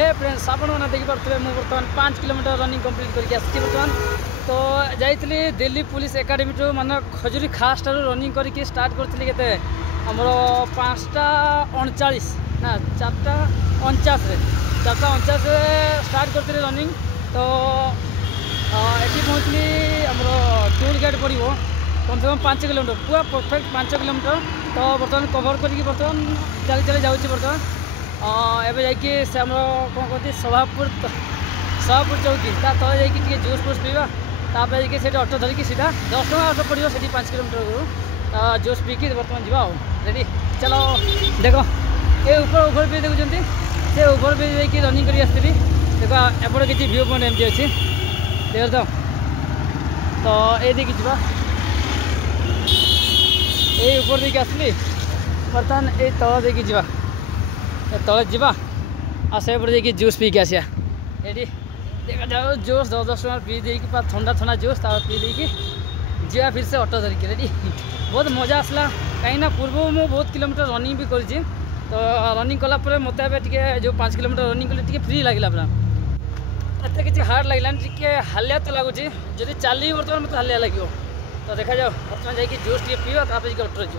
हे friends आपण मैंने देखिपे मुझे बर्तमान 5 किलोमीटर रनिंग कंप्लीट करके आसी बर्तमान तो जाइली दिल्ली पुलिस एकाडेमी जो मान खजुरी खास ठार रनिंग करके स्टार्ट करी के आमर 5:39 ना 4:49 स्टार्ट करते रनिंग तो ये पहुँचली आमर टोल गेट पड़ो कम से कम 5 किलोमीटर पूरा परफेक्ट 5 किलोमीटर तो बर्तमान कवर करके बर्तमान चली चली जाऊँगी बर्तमान एवं जाकि से आम कौन कहते सभापुर चौकी ता तले जाकि जूस फूस पीवा तापर जाकि ऑटो धरिकी सीधा 10 टका ऑटो पड़ो से 5 किलोमीटर को जूस पीकी बर्तमान जा रेडी चलो देख ये ऊपर ब्रिज देखुं से ओभर ब्रिज जाकि रनिंग कर आसती देख एपटे किसी व्यू पॉइंट एमती अच्छी देख तो ये देखिए जा ये ऊपर देखिए आसली बर्तमान ये तल देखिए जा तले जावा आसपटे देखिए जूस पी के आसिया ये देखा जाओ जूस 10 टका पी दे ठंडा ठंडा जूस पी देकी जा फिर से ऑटो धरिकी रेडी बहुत मजा आसला कहीं पूर्व मुझे बहुत किलोमीटर रनिंग भी कर तो रनिंग कलापर मत जो 5 किलोमीटर रनिंग कली फ्री लगे पूरा एत किसी हार्ड लगे हालिया तो लगुच जब चली बर्तमान मतलब हालिया लगे तो देखा जाओ बर्तमान जाकि जूस टे पीवा ऑटो